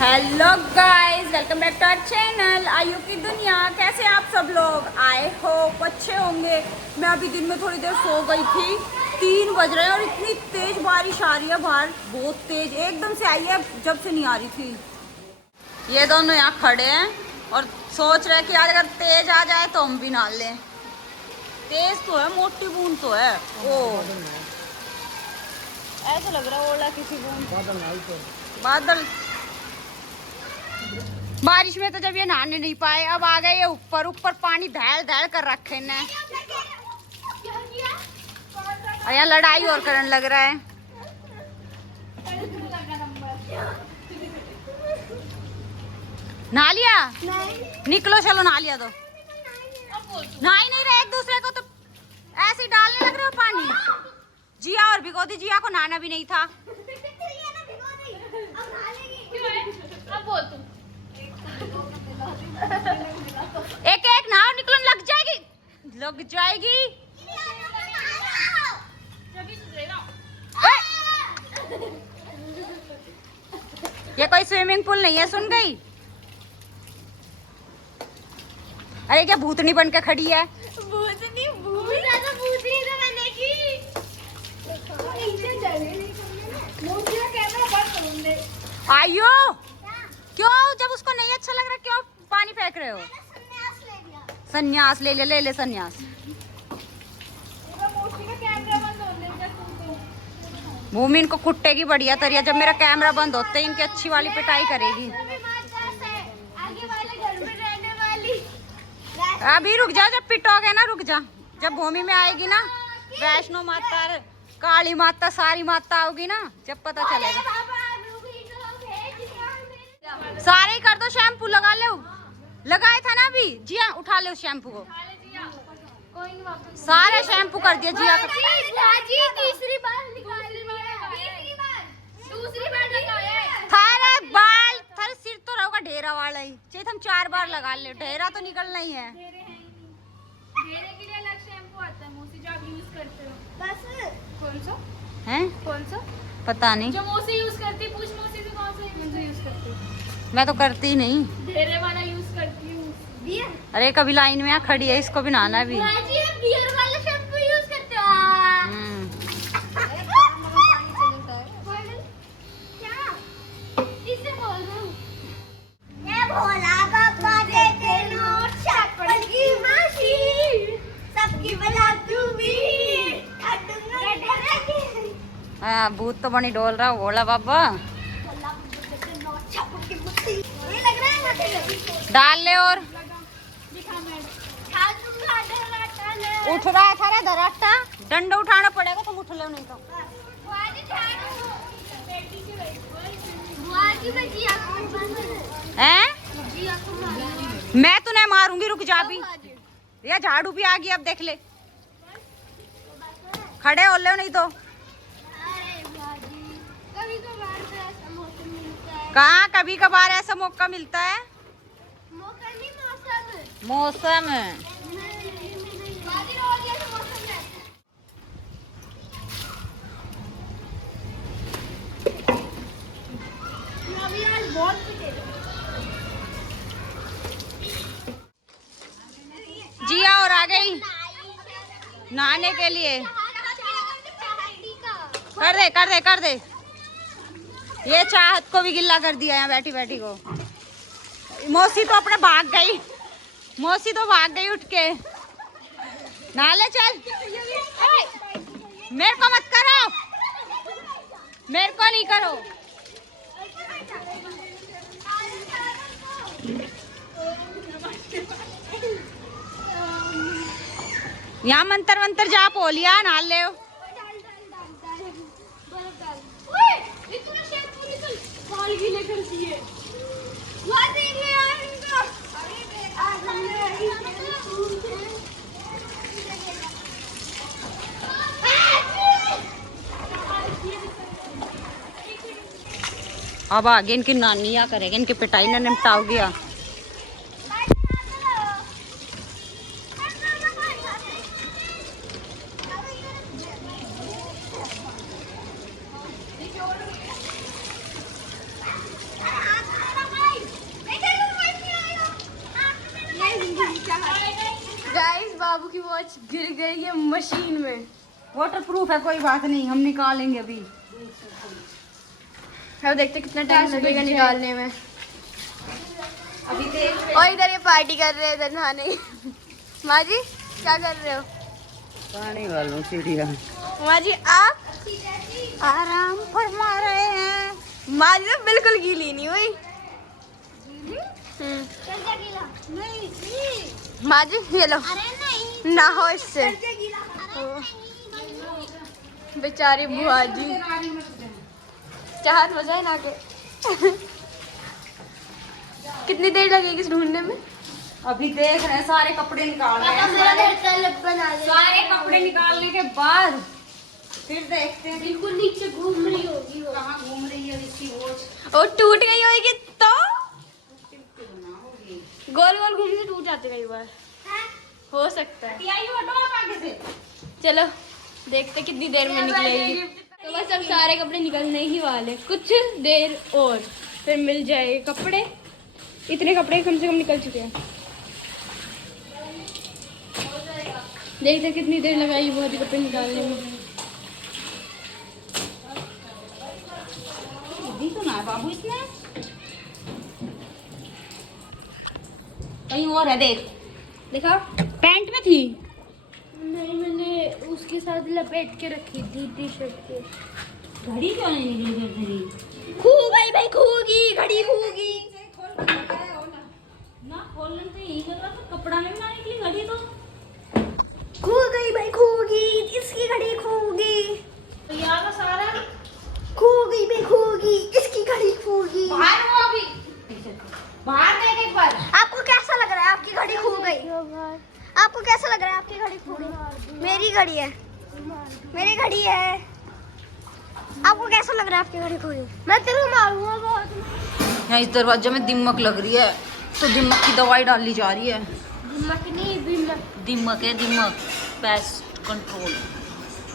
Hello guys, welcome back to our channel आयु की दुनिया। कैसे आप सब लोग? आए हो अच्छे होंगे। मैं अभी दिन में थोड़ी देर सो गई थी। 3 बज रहे हैं और इतनी तेज बारिश आ रही है बाहर, बहुत तेज एकदम से आई है, जब से नहीं आ रही थी। ये दोनों यहाँ खड़े हैं और सोच रहे हैं कि यार अगर तेज आ जाए तो हम भी नहा लें। तेज तो है, मोटी बूंद तो है। ओ ऐसा लग रहा है ओला किसी बूंद बादल। बारिश में तो जब ये नहाने नहीं पाए, अब आ गए ये ऊपर। ऊपर पानी धैल धैल कर रखे ने और यहाँ लड़ाई और करने लग रहा है। नहा लिया? निकलो चलो नहा लिया। तो नहा ही नहीं रहे एक दूसरे को, तो ऐसे ही डालने लग रहे हो पानी। जिया और भिगो दी, जिया को नहाना भी नहीं था। एक एक नहा, निकलो, लग जाएगी लग जाएगी। ये कोई स्विमिंग पूल नहीं है, सुन गई? अरे क्या भूतनी बन के खड़ी है? भूतनी भूतनी तो बनेगी। आयो क्यों? जब उसको नहीं अच्छा लग रहा क्यों पानी फेंक रहे हो? संन्यास ले ले, ले ले संन्यास। भूमि इनको कुट्टेगी बढ़िया तरिया। जब मेरा कैमरा बंद होते ही इनकी अच्छी वाली पिटाई करेगी। अभी रुक जा, जब पिटोगे ना रुक जा। जब भूमि में आएगी ना, वैष्णो माता, काली माता, सारी माता आओगी ना, जब पता चलेगा। सारे ही कर दो, शैम्पू लगा ले। लगाया था ना अभी, जिया उठा ले उस शैम्पू को। सारे शैम्पू कर दिया जिया का। तीसरी बार थारे बाल, थारे सिर तो रहोगा ढेरा वाला ही चाहिए। हम 4 बार लगा ले, ढेरा तो निकलना ही है। ढेरे के लिए अलग शैम्पू आता है मोसी, जो आप यूज करते हो। बस कौन सा हैं? कौन सा? पता नहीं, जो मोसी यूज करती, पूछ मोसी से कौन सा यूज करती? मैं तो करती ही नहीं। ढेरे वाला यूज करती हूँ। बियर? अरे कभी लाइन में खड़ी है, इसको भी नहाना भी। बाजी आप बियर वाला शैम्पू यूज करते हो? क्या? किससे बोल रहे हो? ये भोला बाबा देते नोट, चप्पल की मशीन, सबकी बला तू भी। हाँ, भूत तो बनी डोल रहा भोला बाबा। डाल ले और उठ रहा है थारा दराटा। डंडा उठाना पड़ेगा, तुम उठ लो नहीं तो। हैं? मैं तूने मारूंगी, रुक जा भी। या झाड़ू भी आ गई, अब देख ले। खड़े हो ले नहीं तो। कहाँ कभी कभार ऐसा मौका मिलता है? मौसम जिया और आ गई नहाने के लिए। कर दे कर दे कर दे। ये चाहत को भी गिल्ला कर दिया यहाँ बैठी बैठी को। मौसी तो अपने भाग गई, मौसी तो भाग गई उठ के। नहा ले चल। मेरे को मत करो, मेरे को नहीं करो। यहाँ मंतर मंतर जा पोलिया नहा ले। अब आगे इनकी नानी क्या करेगी, इनकी पिटाई ने निपटाओ गया। बाबू की वॉच गिर गई है मशीन में। वाटर प्रूफ है, कोई बात नहीं, हम निकालेंगे अभी। अब देखते कितना टाइम लगेगा निकालने में। अभी देख और इधर ये पार्टी कर रहे हैं, इधर नहाने। माँ जी क्या कर रहे हो? पानी वालों सीढ़िया। माँ जी आप आराम फरमा रहे हैं। माँ जी तो बिल्कुल गीली नहीं हुई। माँ जी ये लो नहाओ इससे। बेचारी बुआ जी चाहत हो जाए ना के। कितनी देर लगेगी इस ढूंढने में? अभी देख रहे हैं, सारे कपड़े निकाल रहे हैं। सारे कपड़े निकालने के बाद फिर देखते हैं बिल्कुल नीचे घूम रही होगी वो। कहाँ घूम रही है इसकी वॉच। और टूट गई होगी तो गोल गोल घूम से टूट जाते कई बार, हो सकता है। आगे से चलो देखते कितनी देर में निकलेगी। तो बस अब सारे कपड़े निकलने ही वाले, कुछ देर और फिर मिल जाएंगे कपड़े। इतने कपड़े कम से कम निकल चुके हैं। देखते कितनी देर लगाई बहुत ही कपड़े निकालने में। दी तो ना है बाबू इसने, कहीं और है। देख देखा पैंट में थी। नहीं, मैंने उसके साथ लपेट के रखी थी टी शर्ट के। घड़ी क्यों नहीं निकली घर तेरी? खू गई भाई, खूगी घड़ी खूगी। ना खोलने से यही कर रहा था, कपड़ा में भी ना निकली घड़ी तो। खू गई भाई खूगी, इसकी घड़ी खूगी। यार तो सारा खू गई भाई खूगी, इसकी घड़ी खूगी। बाहर हो अभी, बाहर देख एक बार। आपको कैसा लग रहा है आपकी घड़ी खो गई? आपको कैसा लग रहा है आपकी घड़ी खो गई? मेरी घड़ी है, मेरी घड़ी है। आपको कैसा लग रहा है आपकी घड़ी खो गई? मैं तेरे को मारूंगा बहुत। यहाँ इस दरवाजे में दिमक लग रही है, तो दिमक की दवाई डाली जा रही है। दिमाग नहीं, दिमक है, दिमक पेस्ट कंट्रोल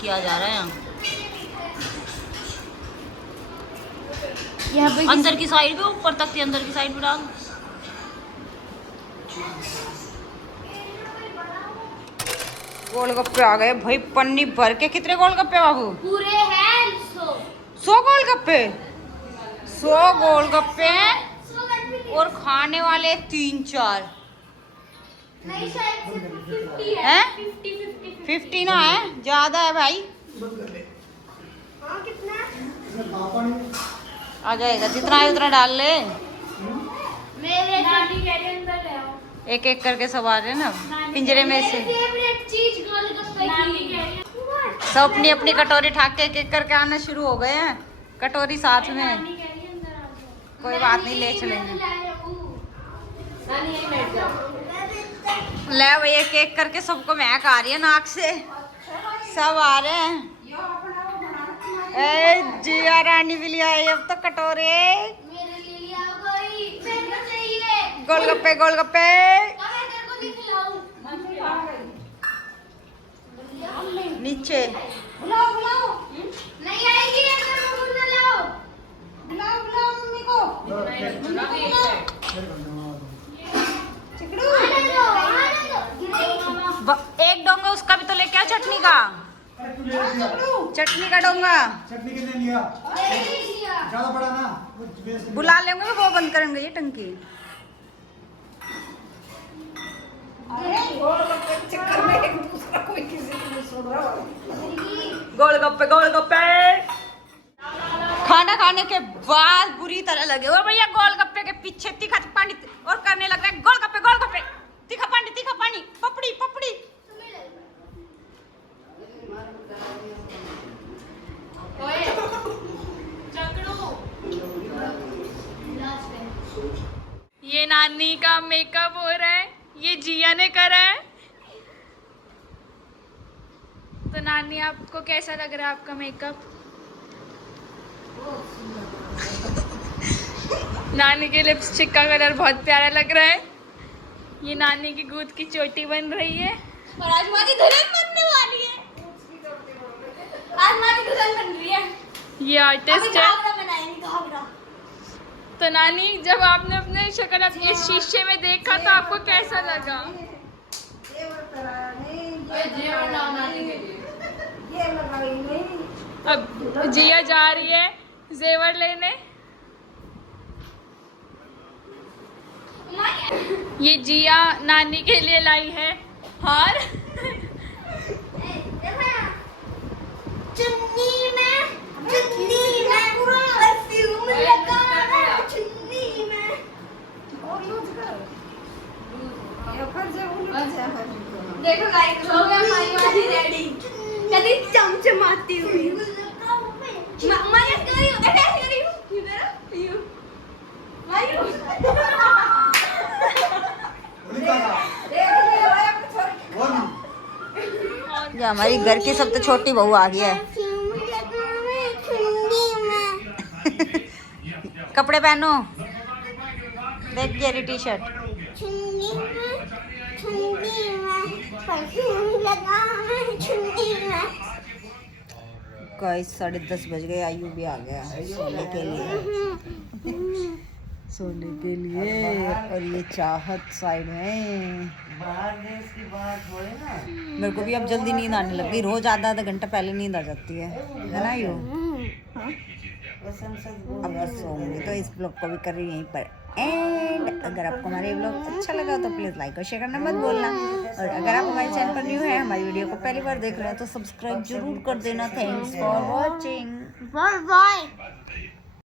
किया जा रहा है यहाँ पे अंदर की साइड पे, ऊपर तक थी, अंदर की साइड पे डाल। गोलगप्पे आ गए भाई, पन्नी भर के। कितने गोलगप्पे बाबू? पूरे हैं 100 गोलगप्पे। 100 गोलगप्पे और खाने वाले 3-4 नहीं, शायद 50 हैं? 50 50 ना है, ज्यादा है भाई। हाँ, कितना? आ जाएगा, जितना है उतना डाल ले। मेरे नानी कह रही अंदर ले आओ। एक एक करके सब आ रहे हैं ना पिंजरे में से। फेवरेट चीज गोलगप्पे की। सब अपनी अपनी कटोरी ठाक के एक एक करके आना शुरू हो गए हैं। कटोरी साथ में, नानी कह रही अंदर आ जाओ। कोई बात नहीं, ले चलेंगे। नानी एक मिनट जाओ। ले भाई, एक एक करके सबको महक आ रही है नाक से, सब आ रहे हैं। ए जिया रानी भी ले आई अब तो कटोरे। मेरे लिए ले आओ कोई, मेरे को चाहिए। गोलगप्पे गोलगप्पे। कब मैं तेरे को नहीं खिलाऊं? नीचे बुलाओ बुलाओ। नहीं आएगी, अंदर को बुला लाओ। बुलाओ बुलाओ मम्मी को। आने दो, आने दो। एक डोंगा उसका भी तो लेके आओ, चटनी का। चटनी का डोंगा चटनी कितने लिया? ज्यादा पड़ा ना, बुला लेंगे, वो बंद करेंगे ये टंकी। गोलगप्पे गोलगप्पे खाना खाने के बाद बुरी तरह लगे और भैया गोलगप्पे के पीछे तीखा पानी और करने लग रहा है। गोलगप्पे गोलगप्पे, तीखा पानी, पपड़ी पपड़ी। ये नानी का मेकअप हो रहा है, ये जिया ने करा है। तो नानी आपको कैसा लग रहा है आपका मेकअप? नानी के लिपस्टिक का कलर बहुत प्यारा लग रहा है। ये नानी की गूद की चोटी बन रही है और आज हमारी दुल्हन बनने वाली है। आज हमारी दुल्हन बन रही है। ये आर्टिस्ट है। घाघरा बनाएंगे, घाघरा। तो नानी, जब आपने अपने शक्ल इस शीशे में देखा तो आपको कैसा लगा? अब जिया जा रही है जेवर लेने। ये जिया नानी के लिए लाई है हार। चुन्नी में परफ्यूम लगा है, चुन्नी में। देखो गाइस हो गया हमारी वाली रेडी, कभी चमचमाती हुई। मैं ऐसे करी हूं, ऐसे करी हूं, इधर यू मायू। ये हमारी घर की सबसे छोटी बहू आ गई है। कपड़े पहनो, देख गेरी टी शर्ट। गाइस 10:30 बज गए, आयु भी आ गया सोने के लिए। सोने के लिए। और ये चाहत साइड में। मेरे को भी अब जल्दी नींद आने लग गई, रोज आधा घंटा पहले नींद आ जाती है ना यू। अब बस सोऊंगी, तो इस ब्लॉग को भी कर रही हूँ यहीं पर एंड। अगर आपको हमारे ये ब्लॉग अच्छा लगा तो प्लीज़ लाइक और शेयर करना मत भूलना। और अगर आप हमारे चैनल पर न्यू है, हमारी वीडियो को पहली बार देख रहे हैं, तो सब्सक्राइब जरूर कर देना। Thanks for watching. Bye bye.